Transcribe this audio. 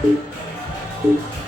thank you